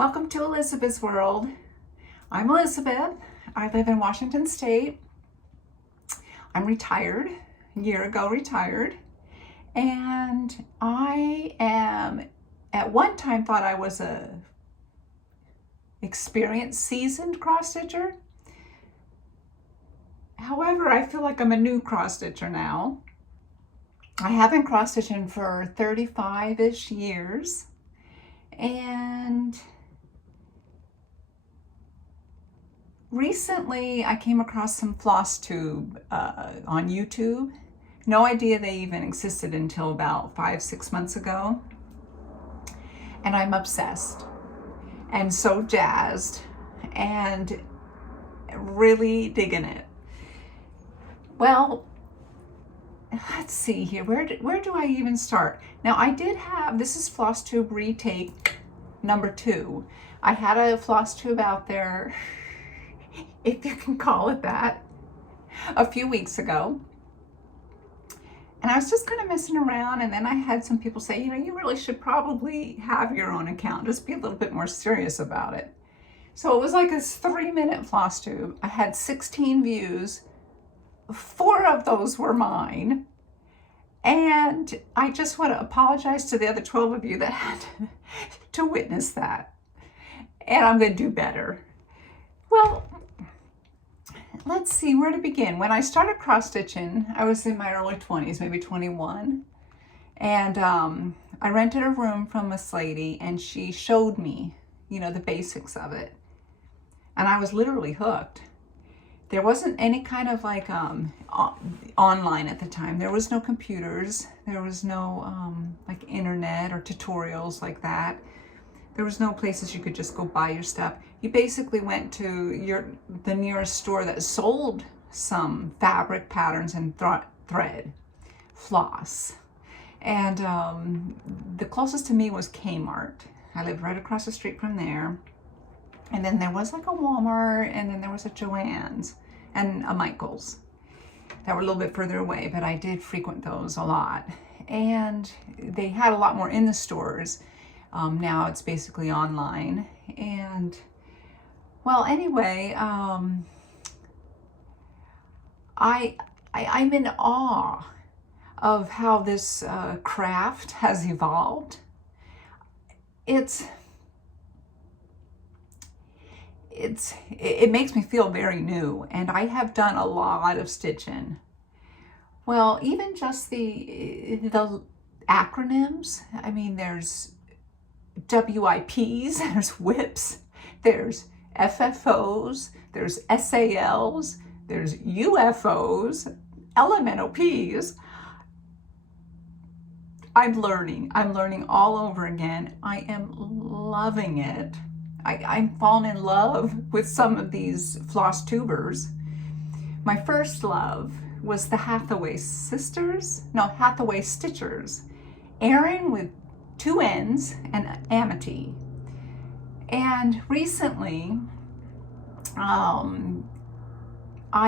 Welcome to Elizabeth's World. I'm Elizabeth. I live in Washington State. I'm retired, a year ago retired, and I am, at one time thought I was a experienced, seasoned cross-stitcher. However, I feel like I'm a new cross-stitcher now. I have been cross-stitching for 35-ish years, and recently I came across some floss tube on YouTube. No idea they even existed until about 5-6 months ago. And I'm obsessed and so jazzed and really digging it. Well, let's see here. Where do I even start? Now I did have, this is floss tube retake number 2. I had a floss tube out there, if you can call it that, a few weeks ago. And I was just kind of messing around, and then I had some people say, you really should probably have your own account. Just be a little bit more serious about it. So it was like a 3-minute floss tube. I had 16 views. 4 of those were mine. And I just want to apologize to the other 12 of you that had to witness that. And I'm going to do better. Well, let's see where to begin. When I started cross-stitching, I was in my early 20s, maybe 21. And I rented a room from this lady, and she showed me, the basics of it. And I was literally hooked. There wasn't any kind of like online at the time. There was no computers. There was no like internet or tutorials like that. There was no places you could just go buy your stuff. You basically went to the nearest store that sold some fabric patterns and thread, floss. And the closest to me was Kmart. I lived right across the street from there. And then there was like a Walmart, and then there was a Joann's and a Michael's that were a little bit further away, but I did frequent those a lot. And they had a lot more in the stores. Now it's basically online. And well, anyway, I'm in awe of how this craft has evolved. It makes me feel very new, and I have done a lot of stitching. Well, even just the acronyms. I mean, there's WIPs, there's WIPs, there's FFOs, there's SALs, there's UFOs, LMNOPs. I'm learning all over again. I am loving it. I'm falling in love with some of these floss tubers. My first love was the Hathaway Stitchers. Erin with 2 N's and Amity. And recently, I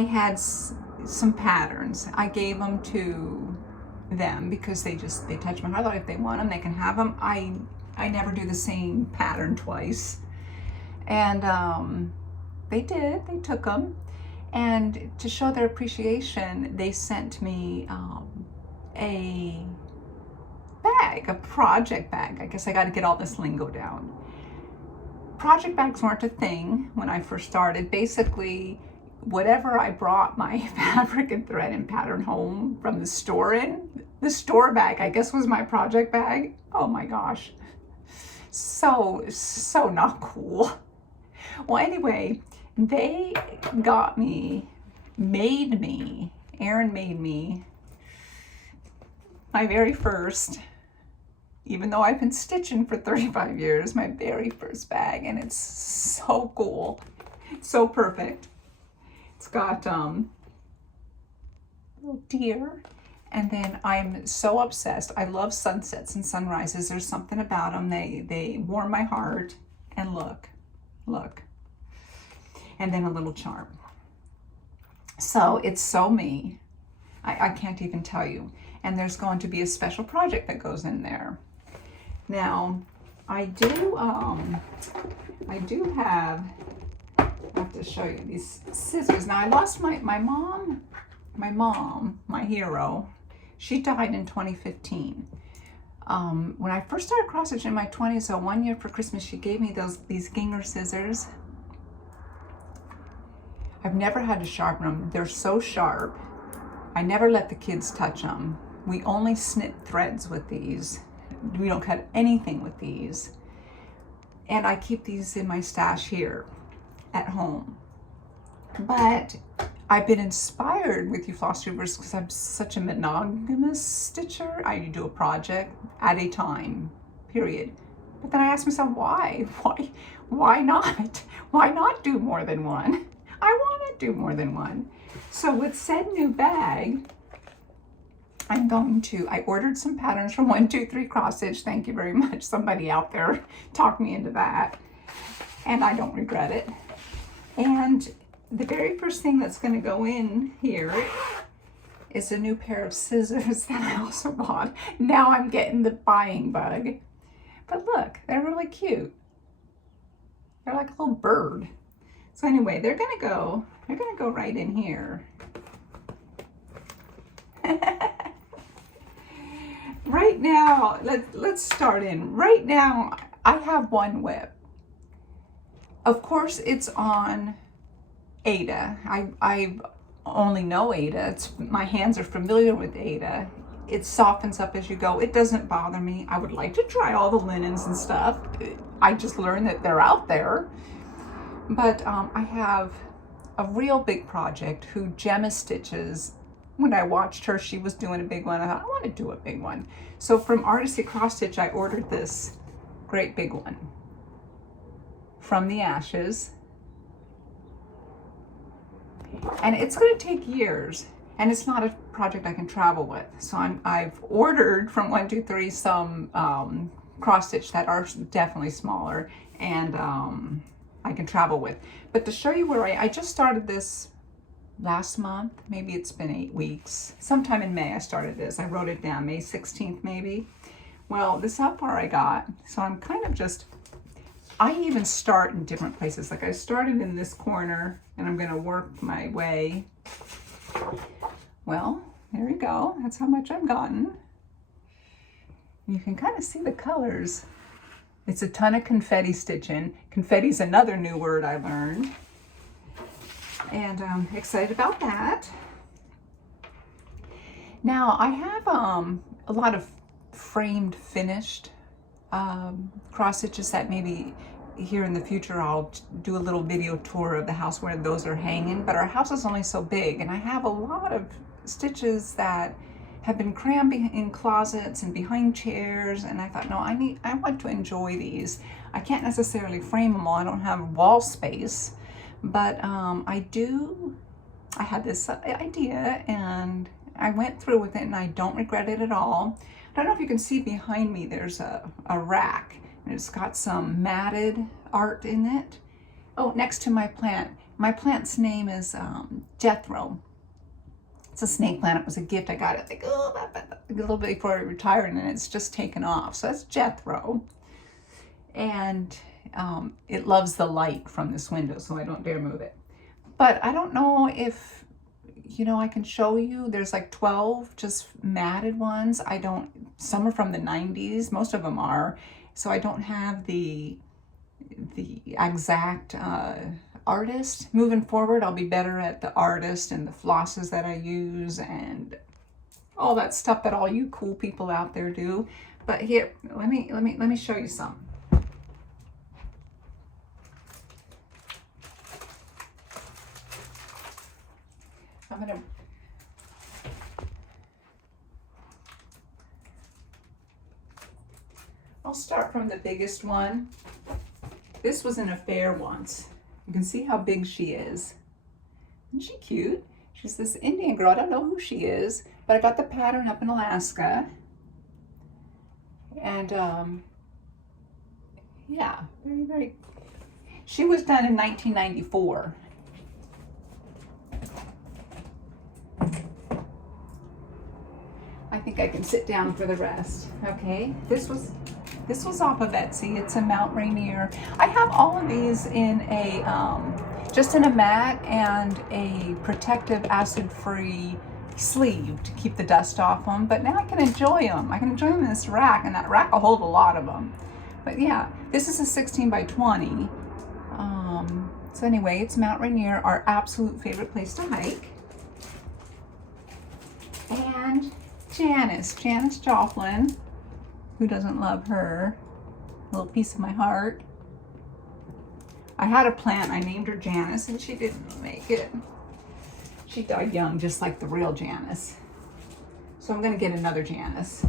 had some patterns. I gave them to them because they touch my heart. I thought if they want them, they can have them. I never do the same pattern twice. And they did. They took them. And to show their appreciation, they sent me a bag, a project bag. I guess I got to get all this lingo down. Project bags weren't a thing when I first started. Basically, whatever I brought my fabric and thread and pattern home from the store the store bag, I guess, was my project bag. Oh my gosh. So not cool. Well, anyway, they Erin made me my very first, even though I've been stitching for 35 years, my very first bag, and it's so cool. It's so perfect. It's got little deer, and then I'm so obsessed. I love sunsets and sunrises. There's something about them. They warm my heart. And look. And then a little charm. So it's so me. I can't even tell you. And there's going to be a special project that goes in there. Now, I do have, I have to show you these scissors. Now I lost my mom, my hero. She died in 2015. When I first started cross stitching in my 20s, so one year for Christmas, she gave me these Ginger scissors. I've never had to sharpen them. They're so sharp. I never let the kids touch them. We only snip threads with these. We don't cut anything with these. And I keep these in my stash here at home. But I've been inspired with you floss tubers because I'm such a monogamous stitcher. I do a project at a time, period. But then I ask myself, why? Why not? Why not do more than one? I want to do more than one. So with said new bag, I ordered some patterns from 123 Cross Stitch. Thank you very much. Somebody out there talked me into that. And I don't regret it. And the very first thing that's going to go in here is a new pair of scissors that I also bought. Now I'm getting the buying bug. But look, they're really cute. They're like a little bird. So anyway, they're gonna go right in here. Right now, let's start in. Right now, I have one WIP. Of course, it's on Ada. I only know Ada. My hands are familiar with Ada. It softens up as you go. It doesn't bother me. I would like to try all the linens and stuff. I just learned that they're out there. But I have a real big project who Gemma stitches. When I watched her, she was doing a big one. I thought, I want to do a big one. So from Artisty Cross Stitch, I ordered this great big one from the Ashes. And it's going to take years. And it's not a project I can travel with. So I've ordered from 123 some cross stitch that are definitely smaller and I can travel with. But to show you where I just started this last month, maybe it's been 8 weeks. Sometime in May I started this. I wrote it down, May 16th maybe. Well, this is how far I got. So I'm kind of just, I even start in different places. Like I started in this corner and I'm gonna work my way. Well, there you go. That's how much I've gotten. You can kind of see the colors. It's a ton of confetti stitching. Confetti's another new word I learned. And I'm excited about that. Now I have a lot of framed finished cross stitches that maybe here in the future I'll do a little video tour of the house where those are hanging, but our house is only so big and I have a lot of stitches that have been crammed in closets and behind chairs, and I thought, no, I want to enjoy these. I can't necessarily frame them all. I don't have wall space, but I had this idea and I went through with it and I don't regret it at all. I don't know if you can see behind me, there's a rack and it's got some matted art in it. Oh, next to my plant. My plant's name is Jethro. It's a snake plant. It was a gift. I got it like a little bit before I retired, and it's just taken off. So that's Jethro. And it loves the light from this window, so I don't dare move it. But I don't know if, you know, I can show you. There's like 12 just matted ones. Some are from the 90s. Most of them are. So I don't have the exact artist. Moving forward, I'll be better at the artist and the flosses that I use and all that stuff that all you cool people out there do. But here, let me show you some. I'll start from the biggest one. This was in a fair once. You can see how big she is. Isn't she cute? She's this Indian girl. I don't know who she is, but I got the pattern up in Alaska. And yeah, very, very. She was done in 1994. I think I can sit down for the rest. Okay, this was This was off of Etsy. It's a Mount Rainier. I have all of these in a, just in a matte and a protective acid-free sleeve to keep the dust off them. But now I can enjoy them. I can enjoy them in this rack, and that rack will hold a lot of them. But yeah, this is a 16 by 20. So anyway, it's Mount Rainier, our absolute favorite place to hike. And Janice Joplin, who doesn't love her? A little piece of my heart. I had a plant, I named her Janice, and she didn't make it. She died young, just like the real Janice. So I'm gonna get another Janice.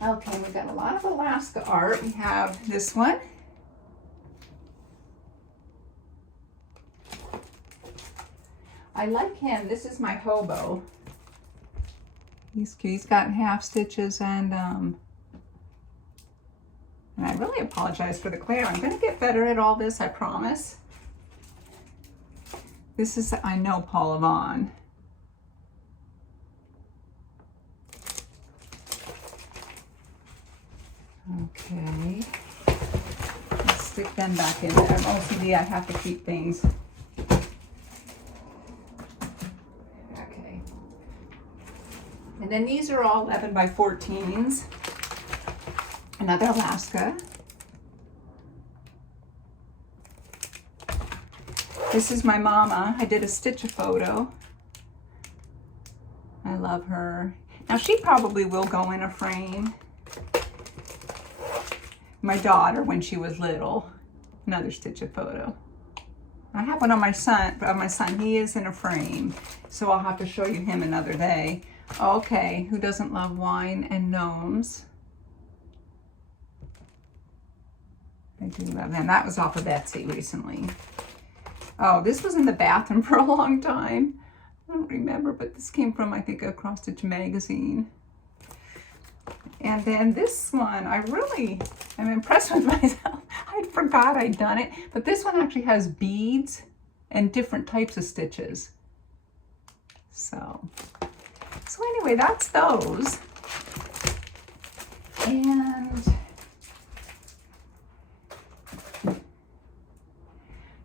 Okay, we've got a lot of Alaska art. We have this one. I like him. This is my hobo. He's cute. He's got half stitches and I really apologize for the glare. I'm going to get better at all this, I promise. This is, I know, Paula Vaughn. Okay. Let's stick them back in there. I'm OCD, I have to keep things. Okay. And then these are all 11 by 14s. Another Alaska. This is my mama. I did a stitch a photo. I love her. Now she probably will go in a frame. My daughter when she was little. Another stitch a photo. I have one on my son. He is in a frame, so I'll have to show you him another day. Okay, who doesn't love wine and gnomes? I do love them. That was off of Etsy recently. Oh, this was in the bathroom for a long time. I don't remember, but this came from, I think, a Cross Stitch magazine. And then this one, I really am impressed with myself. I forgot I'd done it, but this one actually has beads and different types of stitches. So anyway, that's those. And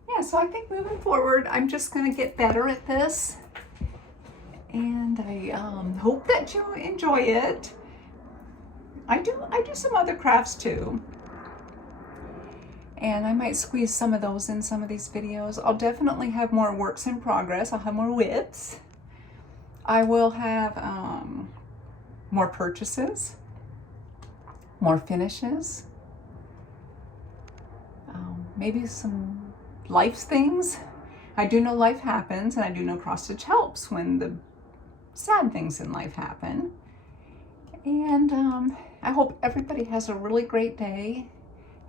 yeah, so I think moving forward, I'm just going to get better at this. And I hope that you enjoy it. I do some other crafts too. And I might squeeze some of those in some of these videos. I'll definitely have more works in progress. I'll have more WIPs. I will have more purchases, more finishes, maybe some life things. I do know life happens, and I do know cross stitch helps when the sad things in life happen. And I hope everybody has a really great day.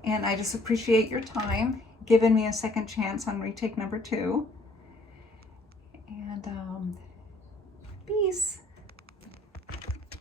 And I just appreciate your time, giving me a second chance on retake number 2. And peace.